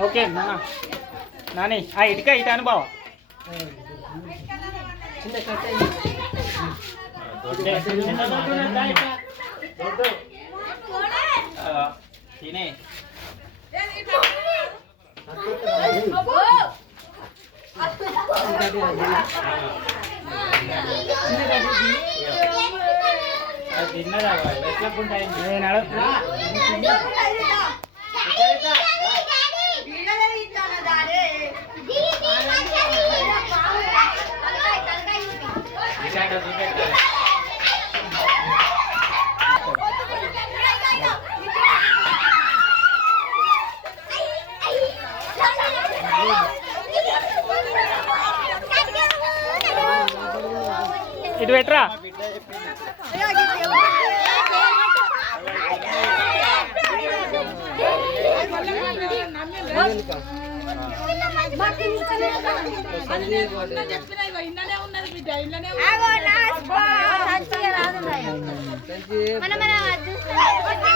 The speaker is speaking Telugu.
ఓకే నాన్న నాని ఆ ఇటుక ఇటు అనుభవం తినే తిన్నదా ఎట్లకుంటాయి ఇటు పెట్టరా చెప్పిన ఇన్ననే ఉన్నది బిడ్డ ఇన్ననే